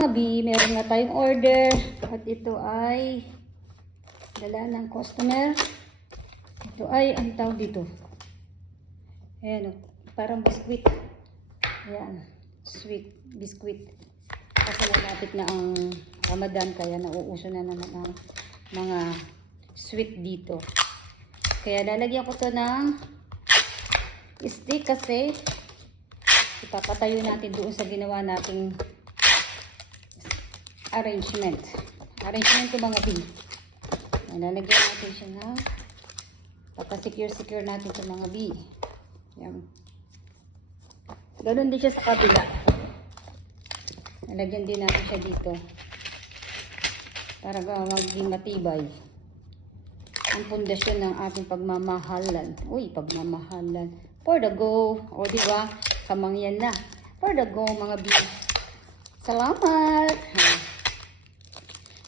Mga B, meron nga tayong order at ito ay dala ng customer. Ito ay, ang tawag dito? Ayan, parang biskuit. Ayan, sweet biskuit. Kasi malapit na ang Ramadan, kaya nauuso na naman ang mga sweet dito. Kaya lalagyan ko to ng stick kasi ipapatayo natin doon sa ginawa nating arrangement ko mga B. Lalagyan natin siya na papasecure natin sa mga B. Yan. Ganun din siya sa kabila. Lalagyan din natin siya dito para maging matibay ang pundasyon ng ating pagmamahalan. Uy, pagmamahalan. For the go. O diba? Kamangyan na. For the go mga B. Salamat!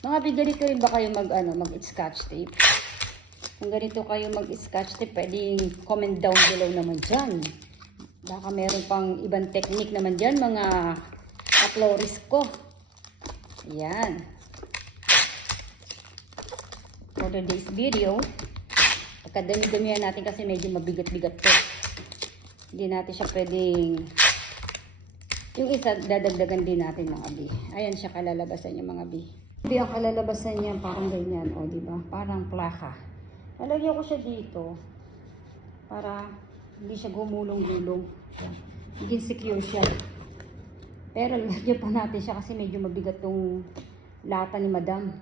Mga B, ganito rin ba kayo mag-scotch tape? Kung ganito kayo mag-scotch tape, pwedeng comment down below naman dyan. Baka meron pang ibang technique naman dyan, mga ka-florist ko. Ayan. For today's video, pagkadami-damihan natin kasi medyo mabigat-bigat to. Hindi natin siya pwedeng... Yung isa, dadagdagan din natin mga B. Ayan siya kalalabasan niya mga B. B, ang kalalabasan niya parang ganyan, o diba? Parang plaka. Lalagyan ko siya dito para hindi siya gumulong-gulong. Hindi secure siya. Pero lagyan pa natin siya kasi medyo mabigat yung lata ni Madam.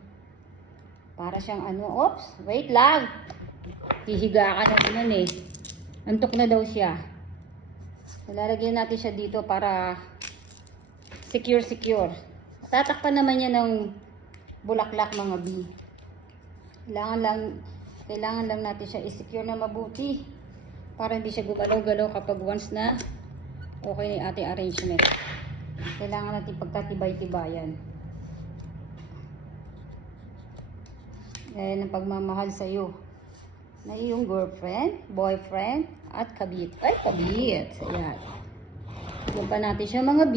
Para siyang oops, wait lang. Hihiga ka na naman eh. Antok na daw siya. So, lalagyan natin siya dito para secure. Tatakpan naman niya ng bulaklak mga B. Kailangan lang natin siya i-secure na mabuti para hindi siya gumalaw-galaw kapag once na okay na yung ating arrangement. Kailangan natin pagtatibay-tibayan. Yan ang pagmamahal sa'yo na iyong girlfriend, boyfriend, at kabit. Ay, kabit! Ayan. Yan pa natin siya mga B.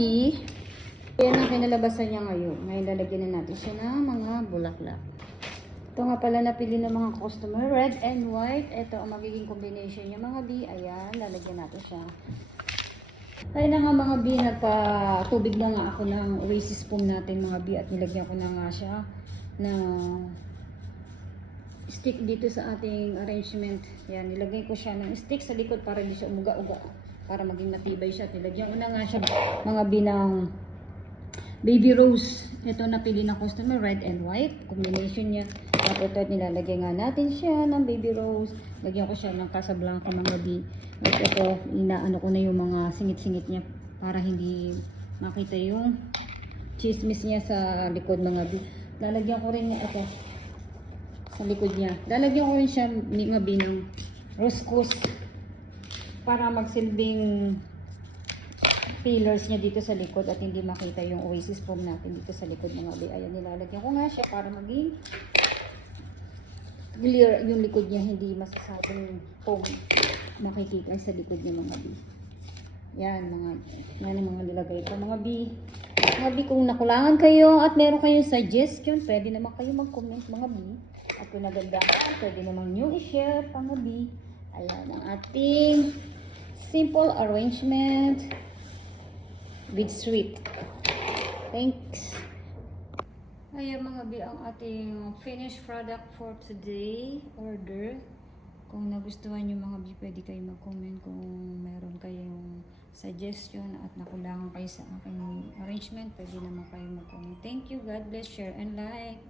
Yan ang kinalabasan niya ngayon. Ngayon lalagyan na natin siya ng mga bulaklak. Ito nga pala napili ng mga customer, red and white. Ito ang magiging combination niya mga B. Ayan, lalagyan natin siya. Kaya na nga mga B, nagpa-tubig na nga ako ng oasis foam natin mga B at nilagyan ko na nga siya na stick dito sa ating arrangement. Ayan, nilagay ko siya ng stick sa likod para hindi siya umuga-uga. Para maging matibay siya. Nilagyan ko na nga siya mga B ng baby rose. Ito napili ng customer, red and white. Combination niya. Tapos ito, nilalagyan nga natin siya ng baby rose. Lagyan ko siya ng Casablanca mga B. At ito, inaano ko na yung mga singit-singit niya para hindi makita yung chismis niya sa likod mga B. Lalagyan ko rin niya ito sa likod niya. Lalagyan ko rin siya mga B ng roscus para magsilbing pillars niya dito sa likod at hindi makita yung oasis foam natin dito sa likod mga B. Ayan, nilalagyan ko nga siya para maging clear yung likod niya, hindi masasabing foam makikita sa likod niya mga B. Yan ang mga nilagay ko mga B. Mga B, kung nakulangan kayo at meron kayong suggestion, pwede naman kayo mag-comment mga B. At kung nagandahan, pwede naman nyo i-share mga B. Ayan ang ating simple arrangement with sweet. Thanks. Ayan mga B, ang ating finished product for today order. Kung nagustuhan nyo mga B, pwede kayo mag-comment kung meron kayong suggestion at nakulangan kayo sa aking arrangement. Pwede naman kayo mag-comment. Thank you. God bless. Share and like.